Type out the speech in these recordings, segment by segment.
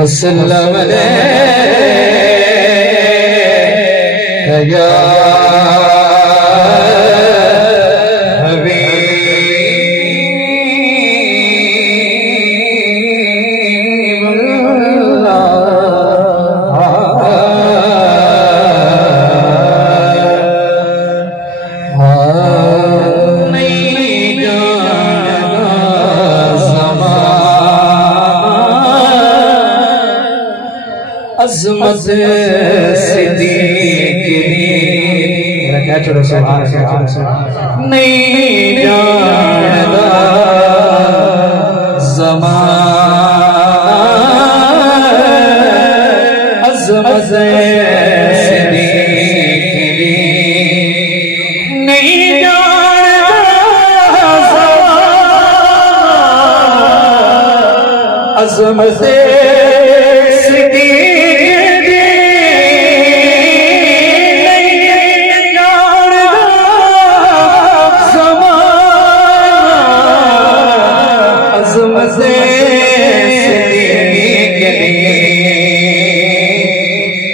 वसल्लम या अज़मत सिद्दीक़ क्या छोड़ो नहीं जानदा ज़माना अज़मत सिद्दीक़ नहीं जानदा अज़मत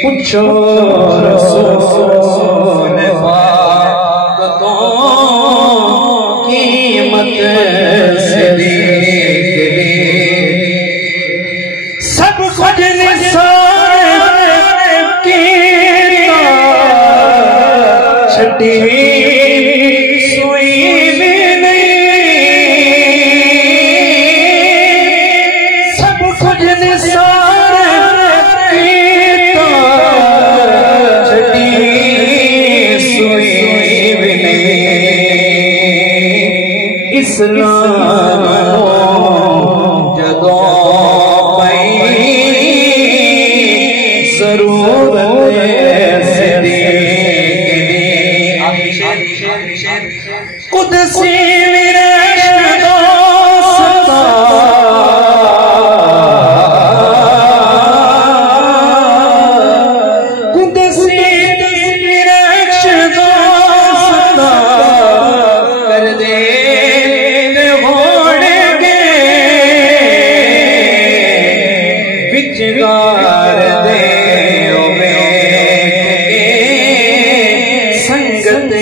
पूछो रसूल पाक तो कीमत सिद्दीक़ सब कुछ निसार कीता छठी सुई भी नहीं सब कुछ निसार इस्लाम जदों पई ज़रूरत सिद्दीक़ कुदसी संगत